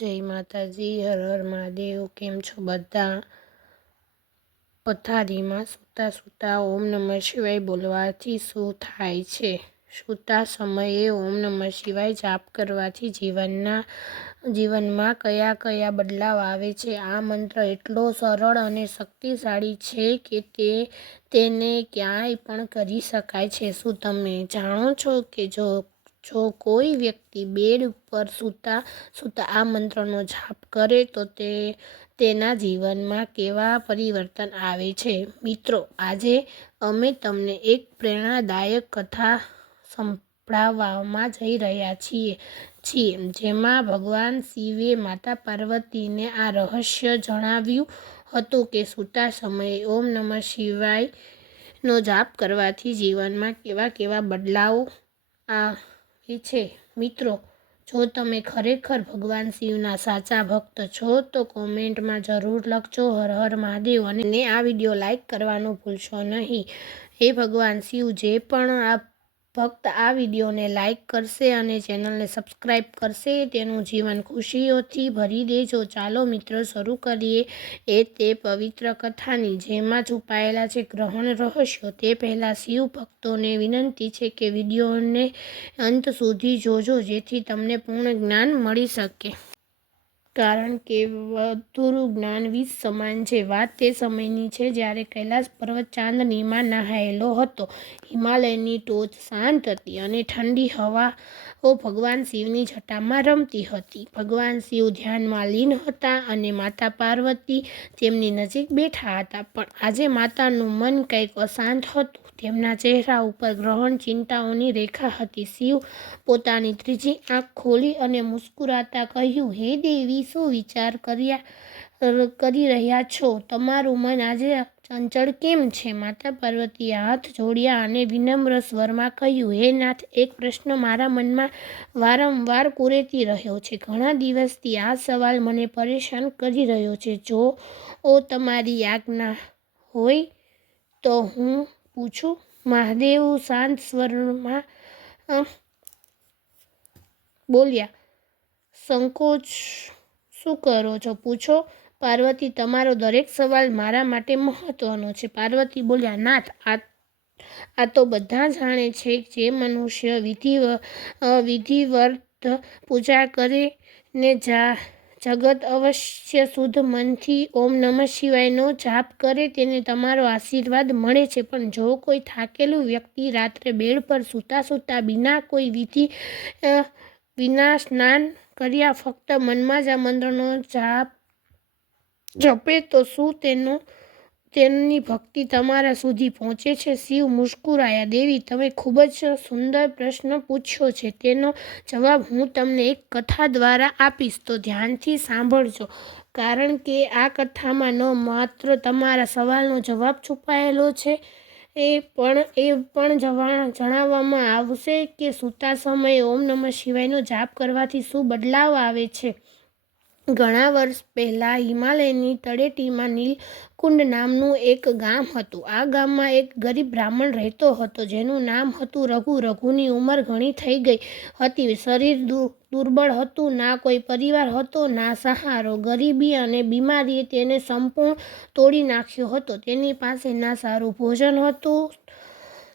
જય માતાજી, હર હર મહાદેવ। કેમ છો બધા? પથારીમાં સૂતા સૂતા ઓમ નમઃ શિવાય બોલવાથી શું થાય છે? સૂતા સમયે ઓમ નમઃ શિવાય જાપ કરવાથી જીવનમાં કયા કયા બદલાવ આવે છે? આ મંત્ર એટલો સરળ અને શક્તિશાળી છે કે તેને ક્યાંય પણ કરી શકાય છે। શું તમે જાણો છો કે જો કોઈ વ્યક્તિ બેડ ઉપર સૂતા આ મંત્રનો જાપ કરે તો તેના જીવનમાં કેવા પરિવર્તન આવે છે? મિત્રો, આજે અમે તમને એક પ્રેરણાદાયક કથા સંભળાવવા જઈ રહ્યા છીએ જેમાં ભગવાન શિવે માતા પાર્વતીને આ રહસ્ય જણાવ્યું હતું કે સૂતા સમયે ઓમ નમઃ શિવાયનો જાપ કરવાથી જીવનમાં કેવા કેવા બદલાવો આવે છે। મિત્રો, જો તમે ખરેખર ભગવાન શિવના સાચા ભક્ત છો તો કોમેન્ટમાં જરૂર લખજો હર હર મહાદેવ અને આ વિડીયો લાઈક કરવાનું ભૂલશો નહીં। હે ભગવાન શિવ, જે પણ આ ભક્ત આ વિડીયોને લાઈક કરશે અને ચેનલને સબસ્ક્રાઈબ કરશે તેનું જીવન ખુશીઓથી ભરી દેજો। ચાલો મિત્રો, શરૂ કરીએ તે પવિત્ર કથાની જેમાં છુપાયેલા છે ગ્રહણ રહસ્યો। તે પહેલાં શિવ ભક્તોને વિનંતી છે કે વિડીયોને અંત સુધી જોજો જેથી તમને પૂર્ણ જ્ઞાન મળી શકે। કારણ કે વધુરું જ્ઞાન વિષ સમાન છે। વાત તે સમયની છે જ્યારે કૈલાસ પર્વત ચાંદનીમાં નહાયેલો હતો। હિમાલયની ટોચ શાંત હતી અને ઠંડી હવાઓ ભગવાન શિવની જટામાં રમતી હતી। ભગવાન શિવ ધ્યાનમાં લીન હતા અને માતા પાર્વતી તેમની નજીક બેઠા હતા। પણ આજે માતાનું મન કંઈક અશાંત હતું। તેમના ચહેરા ઉપર ગ્રહણ ચિંતાઓની રેખા હતી। શિવ પોતાની ત્રીજી આંખ ખોલી અને મુસ્કુરાતા કહ્યું, હે દેવી, શું વિચાર કરી રહ્યા છો? તમારું મન આજે ચંચળ કેમ છે? માતા પાર્વતીએ હાથ જોડ્યા અને વિનમ્ર સ્વરમાં કહ્યું, હે નાથ, એક પ્રશ્ન મારા મનમાં વારંવાર કુરેતી રહ્યો છે। ઘણા દિવસથી આ સવાલ મને પરેશાન કરી રહ્યો છે। જો તમારી આજ્ઞા હોય તો હું પૂછું? મહાદેવ શાંત સ્વરમાં બોલ્યા, સંકોચ શું કરો છો? પૂછો। પાર્વતી, તમારો દરેક સવાલ મારા માટે મહત્વનો છે। પાર્વતી બોલ્યા, નાથ, આ તો બધા જાણે છે જે મનુષ્ય વિધિવત પૂજા કરીને જગત અવશ્ય શુદ્ધ મનથી ઓમ નમઃ શિવાયનો જાપ કરે તેને તમારો આશીર્વાદ મળે છે। પણ જો કોઈ થાકેલું વ્યક્તિ રાત્રે બેડ પર સૂતા વિના કોઈ વિધિ વિના સ્નાન કર્યા ફક્ત મનમાં જ આ મંત્રનો જાપ જપે તો શું તેની ભક્તિ તમારા સુધી પહોંચે છે? શિવ મુસ્કુરાયા, દેવી, તમે ખૂબ જ સુંદર પ્રશ્ન પૂછ્યો છે। તેનો જવાબ હું તમને એક કથા દ્વારા આપીશ, તો ધ્યાનથી સાંભળજો। કારણ કે આ કથામાં ન માત્ર તમારા સવાલનો જવાબ છુપાયેલો છે એ પણ જણાવવામાં આવશે કે સૂતા સમયે ઓમ નમઃ શિવાયનો જાપ કરવાથી શું બદલાવ આવે છે। ઘણા વર્ષ પહેલા હિમાલયની તળેટીમાં નીલકુંડ નામનું એક ગામ હતું। આ ગામમાં એક ગરીબ બ્રાહ્મણ રહેતો હતો જેનું નામ હતું રઘુ। રઘુની ઉંમર ઘણી થઈ ગઈ હતી। શરીર દુર્બળ હતું, ના કોઈ પરિવાર હતો, ના સહારો। ગરીબી અને બીમારીએ તેને સંપૂર્ણ તોડી નાખ્યો હતો। તેની પાસે ના સારું ભોજન હતું,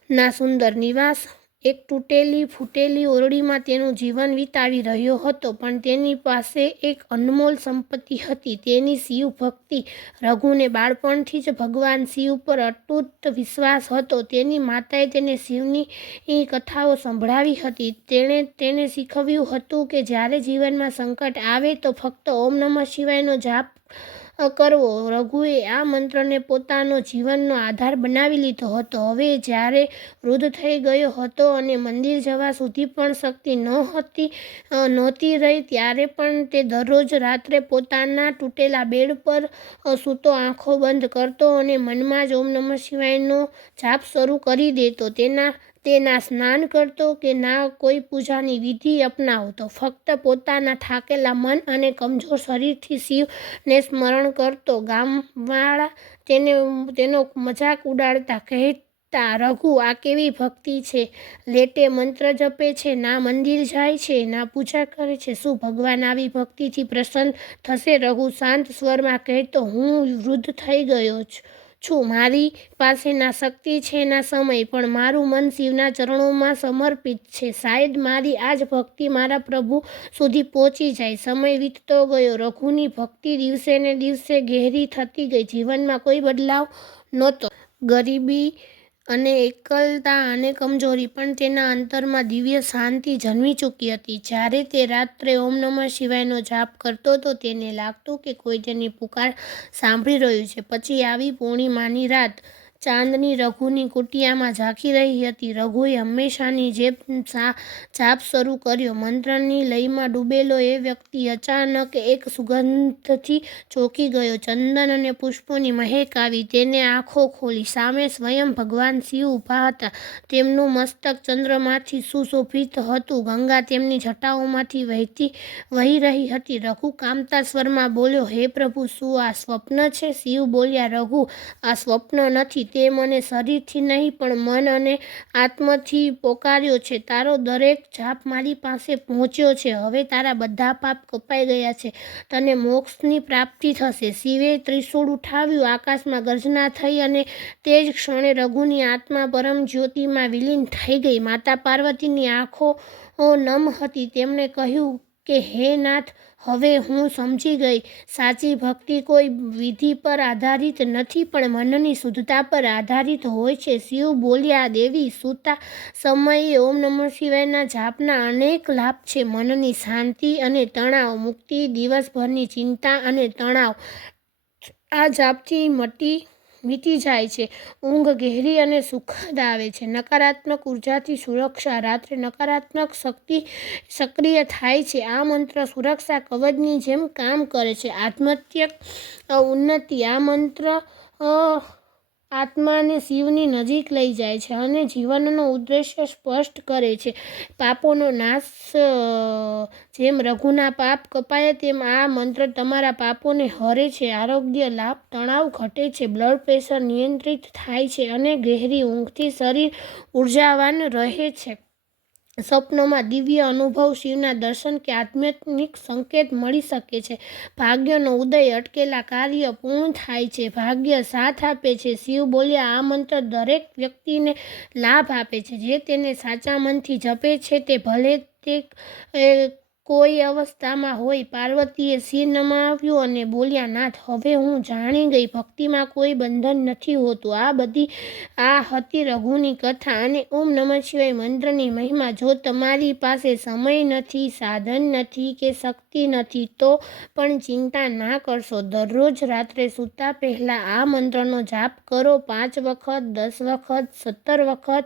ના સુંદર નિવાસ। એક તૂટેલી ફૂટેલી ઓરડીમાં તેનું જીવન વિતાવી રહ્યો હતો। પણ તેની પાસે એક અનમોલ સંપત્તિ હતી, તેની શિવ ભક્તિ। રઘુને બાળપણથી જ ભગવાન શિવ પર અતૂટ વિશ્વાસ હતો। તેની માતાએ તેને શિવની કથાઓ સંભળાવી હતી। તેણે તેને શીખવ્યું હતું કે જ્યારે જીવનમાં સંકટ આવે તો ફક્ત ઓમ નમઃ શિવાયનો જાપ કરવો। રઘુએ આ મંત્રને પોતાનો જીવનનો આધાર બનાવી લીધો હતો। હવે જ્યારે વૃદ્ધ થઈ ગયો હતો અને મંદિર જવા સુધી પણ શક્તિ નહોતી રહી, ત્યારે પણ તે દરરોજ રાત્રે પોતાના તૂટેલા બેડ પર સૂતો, આંખો બંધ કરતો અને મનમાં જ ઓમ નમઃ શિવાયનો જાપ શરૂ કરી દેતો। તે ના સ્નાન કરતો કે ના કોઈ પૂજાની વિધિ અપનાવતો। ફક્ત પોતાના થાકેલા મન અને કમજોર શરીરથી શિવને સ્મરણ કરતો। ગામવાળા તેનો મજાક ઉડાડતા, રઘુ, આ કેવી ભક્તિ છે? લેટે મંત્ર જપે છે, ના મંદિર જાય છે, ના પૂજા કરે છે. શું ભગવાન આવી ભક્તિથી પ્રસન્ન થશે? રઘુ શાંત સ્વરમાં કહેતો, હું વૃદ્ધ થઈ ગયો છું. મારી પાસે ના શક્તિ છે ના સમય, પણ મારું મન શિવના ચરણોમાં સમર્પિત છે. શાયદ મારી આ જ ભક્તિ મારા પ્રભુ સુધી પહોંચી જાય. સમય વીતતો ગયો. રઘુની ભક્તિ દિવસે ને દિવસે ગહેરી થતી ગઈ. જીવનમાં કોઈ બદલાવ નહોતો. ગરીબી અને એકલતા અને કમજોરી, પણ તેના અંતરમાં દિવ્ય શાંતિ જન્મી ચૂકી હતી. જ્યારે તે રાત્રે ઓમ નમઃ શિવાયનો જાપ કરતો હતો, તેને લાગતું કે કોઈ તેની પુકાર સાંભળી રહ્યું છે. પછી આવી પૂર્ણિમાની રાત. ચાંદની રઘુની કુટિયામાં ઝાંખી રહી હતી. રઘુએ હંમેશાની જેમ જાપ શરૂ કર્યો. મંત્રની લયમાં ડૂબેલો એ વ્યક્તિ અચાનક એક સુગંધથી ચોંકી ગયો. ચંદન અને પુષ્પોની મહેક આવી. તેને આંખો ખોલી. સામે સ્વયં ભગવાન શિવ ઊભા હતા. તેમનું મસ્તક ચંદ્રમાંથી સુશોભિત હતું. ગંગા તેમની જટાઓમાંથી વહી રહી હતી. રઘુ કામતા સ્વરમાં બોલ્યો, હે પ્રભુ, શું આ સ્વપ્ન છે? શિવ બોલ્યા, રઘુ, આ સ્વપ્ન નથી. તે મને શરીરથી નહીં, પણ મન અને આત્માથી પોકાર્યો છે. તારો દરેક જાપ મારી પાસે પહોંચ્યો છે. હવે તારા બધા પાપ કપાઈ ગયા છે. તને મોક્ષની પ્રાપ્તિ થશે. શિવે ત્રિશૂળ ઉઠાવ્યું. આકાશમાં ગર્જના થઈ અને તે જ ક્ષણે રઘુની આત્મા પરમ જ્યોતિમાં વિલીન થઈ ગઈ. માતા પાર્વતીની આંખો નમ હતી. તેમણે કહ્યું કે હે નાથ, હવે હું સમજી ગઈ. સાચી ભક્તિ કોઈ વિધિ પર આધારિત નથી, પણ મનની શુદ્ધતા પર આધારિત હોય છે. શિવ બોલ્યા, દેવી, સૂતા સમયે ઓમ નમઃ શિવાયના જાપના અનેક લાભ છે. મનની શાંતિ અને તણાવ મુક્તિ, દિવસભરની ચિંતા અને તણાવ આ જાપથી મીટી જાય છે. ઊંઘ ગહેરી અને સુખદ આવે છે. નકારાત્મક ઉર્જાથી સુરક્ષા. રાત્રે નકારાત્મક શક્તિ સક્રિય થાય છે. આ મંત્ર સુરક્ષા કવચની જેમ કામ કરે છે. આધ્યાત્મિક ઉન્નતિ. આ મંત્ર આત્માને શિવની નજીક લઈ જાય છે અને જીવનનો ઉદ્દેશ્ય સ્પષ્ટ કરે છે. પાપોનો નાશ. જેમ રઘુના પાપ કપાયા, તેમ આ મંત્ર તમારા પાપોને હરે છે. આરોગ્ય લાભ. તણાવ ઘટે છે, બ્લડ પ્રેશર નિયંત્રિત થાય છે અને ગહેરી ઊંઘથી શરીર ઉર્જાવાન રહે છે. સ્વપ્નમાં દિવ્ય અનુભવ. શિવના દર્શન કે આધ્યાત્મિક સંકેત મળી શકે છે. ભાગ્યનો ઉદય. અટકેલા કાર્ય પૂર્ણ થાય છે. ભાગ્ય સાથ આપે છે. શિવ બોલ્યા, આ મંત્ર દરેક વ્યક્તિને લાભ આપે છે, જે તેને સાચા મનથી જપે છે. તે ભલે તે કોઈ અવસ્થામાં હોય. પાર્વતીએ શિર નમાવ્યું અને બોલ્યા, નાથ, હવે હું જાણી ગઈ, ભક્તિમાં કોઈ બંધન નથી હોતું. આ હતી રઘુની કથા અને ઓમ નમઃ શિવાય મંત્રની મહિમા. જો તમારી પાસે સમય નથી, સાધન નથી કે શક્તિ નથી, તો પણ ચિંતા ના કરશો. દરરોજ રાત્રે સૂતા પહેલા આ મંત્રનો જાપ કરો. 5 વખત, 10 વખત, 17 વખત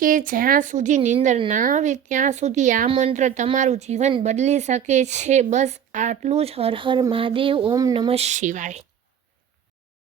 કે જ્યાં સુધી નીંદર ના આવે ત્યાં સુધી આ મંત્ર તમારું જીવન બદલી શકે છે. બસ આટલું જ. હર હર મહાદેવ. ઓમ નમઃ શિવાય.